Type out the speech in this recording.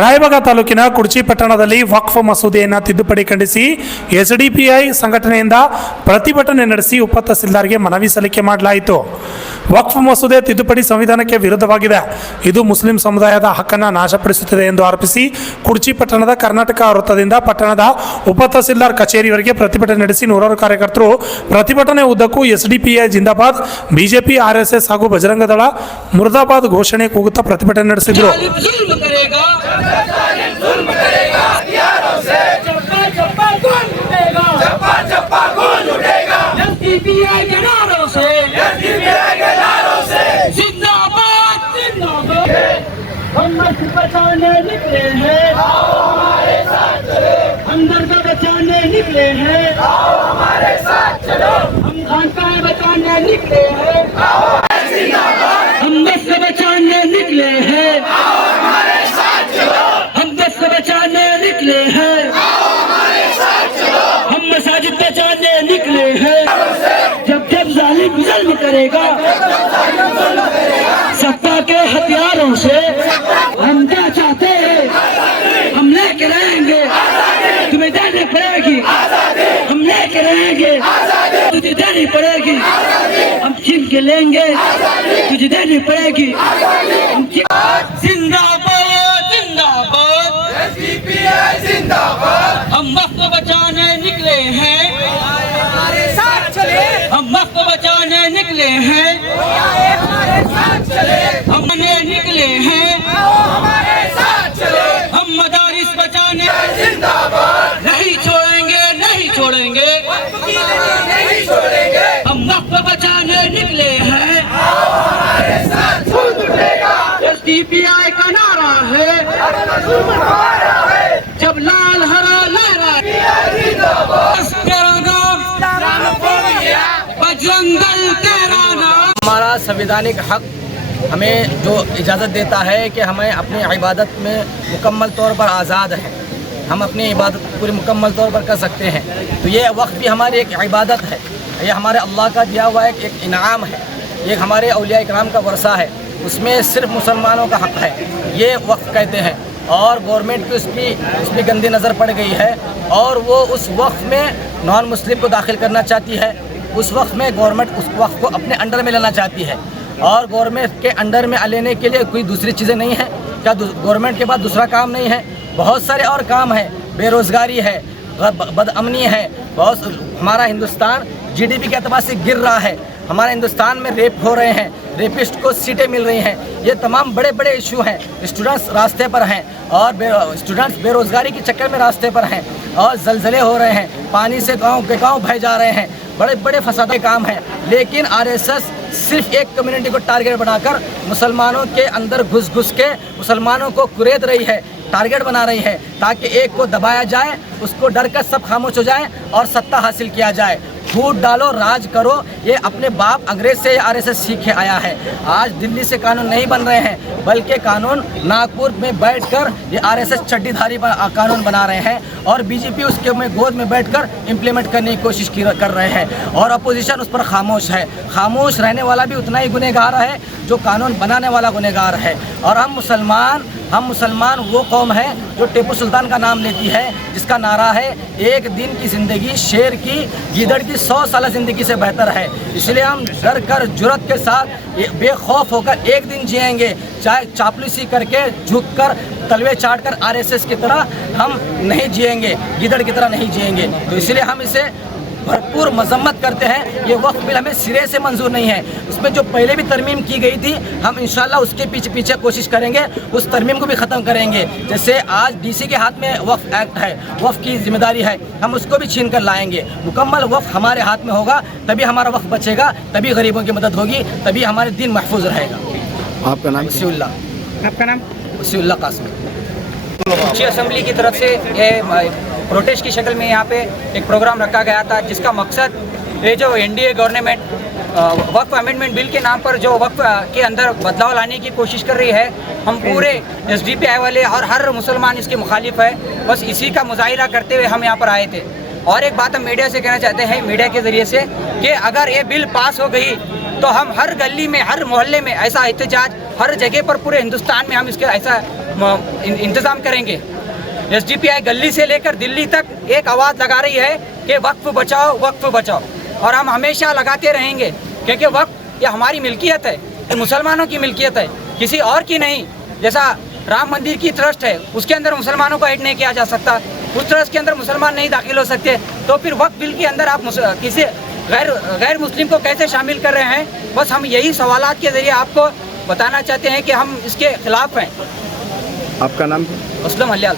ರಾಯಬಾಗ ತಾಲೂಕಿನ ಕುಡ್ಚಿ ಪಟ್ಟಣದಲ್ಲಿ ವಕ್ಫ್ ಮಸೂದೆಯನ್ನು ತಿದ್ದುಪಡಿ ಖಂಡಿಸಿ ಎಸ್ಡಿಪಿಐ ಸಂಘಟನೆಯಿಂದ ಪ್ರತಿಭಟನೆ ನಡೆಸಿ ಉಪ ತಹಸೀಲ್ದಾರ್ಗೆ ಮನವಿ ಸಲ್ಲಿಕೆ ಮಾಡಲಾಯಿತು. ವಕ್ಫ್ ಮಸೂದೆ ತಿದ್ದುಪಡಿ ಸಂವಿಧಾನಕ್ಕೆ ವಿರುದ್ಧವಾಗಿದೆ, ಇದು ಮುಸ್ಲಿಂ ಸಮುದಾಯದ ಹಕ್ಕನ್ನು ನಾಶಪಡಿಸುತ್ತದೆ ಎಂದು ಆರೋಪಿಸಿ ಕುಡ್ಚಿ ಪಟ್ಟಣದ ಕರ್ನಾಟಕ ವೃತ್ತದಿಂದ ಪಟ್ಟಣದ ಉಪ ತಹಸೀಲ್ದಾರ್ ಕಚೇರಿವರೆಗೆ ಪ್ರತಿಭಟನೆ ನಡೆಸಿ ನೂರಾರು ಕಾರ್ಯಕರ್ತರು ಪ್ರತಿಭಟನೆ ಉದ್ದಕ್ಕೂ ಎಸ್ಡಿಪಿಐ ಜಿಂದಾಬಾದ್, ಬಿಜೆಪಿ, ಆರ್ಎಸ್ಎಸ್ ಹಾಗೂ ಬಜರಂಗ ದಳ ಮುರ್ದಾಬಾದ್ ಘೋಷಣೆ ಕೂಗುತ್ತಾ ಪ್ರತಿಭಟನೆ ನಡೆಸಿದರು. बचाने निकले हैं, अंदर का बचाने निकले हैं, हम खानका बचाने निकले हैं, हम देश से बचाने निकले हैं, हम देश से बचाने निकले हैं, हम मसाजिद बचाने निकले हैं. जब जब जालिम जुल्म करेगा सत्ता के हथियारों से, हम क्या चाहते हैं हम लेके रहेंगे, तुम्हें देनी पड़ेगी, हम लेके रहेंगे, तुझे देनी पड़ेगी, हम छीन के लेंगे, तुझे देनी पड़ेगी, हम जिंदाबाद जिंदाबाद एसडीपीआई जिंदाबाद. हम वक्त बचाने निकले हैं, हमारे साथ चले, हम वक्त बचाने निकले हैं, हमारे साथ चले, हम निकले हैं, हमारे साथ चले, हम मदारिस बचाने जिंदाबाद, नहीं छोड़ेंगे नहीं छोड़ेंगे, नहीं छोड़ेंगे, हम वक्त बचाने निकले हैं, हमारे साथ उठेगा. एसडीपीआई का नारा है, जब लाल हरा लहरा, तेरा नाम बजरंग दल, तेरा नाम. हमारा संवैधानिक हक हमें जो इजाज़त देता है कि हमें अपनी इबादत में मुकम्मल तौर पर आज़ाद है, हम अपनी इबादत पूरी मुकम्मल तौर पर कर सकते हैं. तो ये वक्त भी हमारी एक इबादत है, ये हमारे अल्लाह का दिया हुआ एक इनाम है, ये हमारे औलिया इकराम का वर्षा है, उसमें सिर्फ मुसलमानों का हक है, ये वक्त कहते हैं. और गवर्नमेंट की उस पर गंदी नज़र पड़ गई है और वो उस वक्त में नॉन मुस्लिम को दाखिल करना चाहती है. उस वक्त में गवर्नमेंट उस वक्त को अपने अंडर में लेना चाहती है और गवर्नमेंट के अंडर में लेने के लिए कोई दूसरी चीज़ें नहीं हैं. क्या गवर्नमेंट के पास दूसरा काम नहीं है? बहुत सारे और काम हैं. बेरोज़गारी है, बदअमनी है, बहुत. हमारा हिंदुस्तान जीडीपी के अतबार से गिर रहा है, हमारे हिंदुस्तान में रेप हो रहे हैं, रेपिस्ट को सीटें मिल रही हैं. ये तमाम बड़े बड़े इशू हैं. स्टूडेंट्स रास्ते पर हैं और स्टूडेंट्स बेरोज़गारी के चक्कर में रास्ते पर हैं और जलजले हो रहे हैं, पानी से गांव के गांव बह जा रहे हैं, बड़े बड़े फसाद के काम हैं. लेकिन आरएसएस सिर्फ एक कम्युनिटी को टारगेट बनाकर मुसलमानों के अंदर घुस घुस के मुसलमानों को कुरेद रही है, टारगेट बना रही है, ताकि एक को दबाया जाए, उसको डर कर सब खामोश हो जाए और सत्ता हासिल किया जाए. फूट डालो, राज करो, ये अपने बाप अंग्रेज से आरएसएस सीख के आया है. आज दिल्ली से कानून नहीं बन रहे हैं, बल्कि कानून नागपुर में बैठकर ये आरएसएस चड्डीधारी कानून बना रहे हैं और बीजेपी उसके में गोद में बैठकर इम्प्लीमेंट करने की कोशिश कर रहे हैं और अपोजिशन उस पर खामोश है. खामोश रहने वाला भी उतना ही गुनहगार है जो कानून बनाने वाला गुनहगार है. और हम मुसलमान वो कौम है जो टीपू सुल्तान का नाम लेती है, जिसका नारा है एक दिन की ज़िंदगी शेर की गीदड़ की 100 साल ज़िंदगी से बेहतर है. इसलिए हम डर कर जुर्रत के साथ बेखौफ होकर एक दिन जिएंगे, चाहे चापलूसी करके झुक कर तलवे चाट कर आरएसएस की तरह हम नहीं जिएंगे, गीदड़ की तरह नहीं जिएंगे. तो इसलिए हम इसे भरपूर मजम्मत करते हैं. ये वक्त बिल हमें सिरे से मंजूर नहीं है. उसमें जो पहले भी तरमीम की गई थी, हम इंशाल्लाह उसके पीछे कोशिश करेंगे, उस तरमीम को भी ख़त्म करेंगे. जैसे आज डीसी के हाथ में वक्फ एक्ट है, वक्फ की जिम्मेदारी है, हम उसको भी छीन कर लाएंगे. मुकम्मल वक्फ हमारे हाथ में होगा, तभी हमारा वक्फ बचेगा, तभी गरीबों की मदद होगी, तभी हमारे दिन महफूज रहेगा. आपका नाम? वसीउल्लाह. आपका नाम? वसीउल्लाह कासिम. ऊंची असेंबली की तरफ से ये प्रोटेस्ट की शक्ल में यहाँ पे एक प्रोग्राम रखा गया था, जिसका मकसद ये जो एनडीए गवर्नमेंट वक्फ अमेंडमेंट बिल के नाम पर जो वक्फ के अंदर बदलाव लाने की कोशिश कर रही है, हम पूरे एसडीपीआई वाले और हर मुसलमान इसके मुखालिफ है. बस इसी का मुजाहिरा करते हुए हम यहाँ पर आए थे. और एक बात हम मीडिया से कहना चाहते हैं, मीडिया के ज़रिए से, कि अगर ये बिल पास हो गई तो हम हर गली में, हर मोहल्ले में ऐसा एहतजाज, हर जगह पर पूरे हिंदुस्तान में हम इसके ऐसा इंतज़ाम करेंगे। SDPI गली से लेकर दिल्ली तक एक आवाज़ लगा रही है कि वक्फ बचाओ, वक्फ बचाओ, और हम हमेशा लगाते रहेंगे, क्योंकि वक्फ ये हमारी मिल्कियत है, ये मुसलमानों की मिल्कियत है, किसी और की नहीं। जैसा राम मंदिर की ट्रस्ट है, उसके अंदर मुसलमानों को ऐड नहीं किया जा सकता, उस ट्रस्ट के अंदर मुसलमान नहीं दाखिल हो सकते, तो फिर वक्फ बिल के अंदर आप किसी गैर मुस्लिम को कैसे शामिल कर रहे हैं? बस हम यही सवालात के ज़रिए आपको बताना चाहते हैं कि हम इसके खिलाफ हैं। आपका नाम? असलम हल्याल।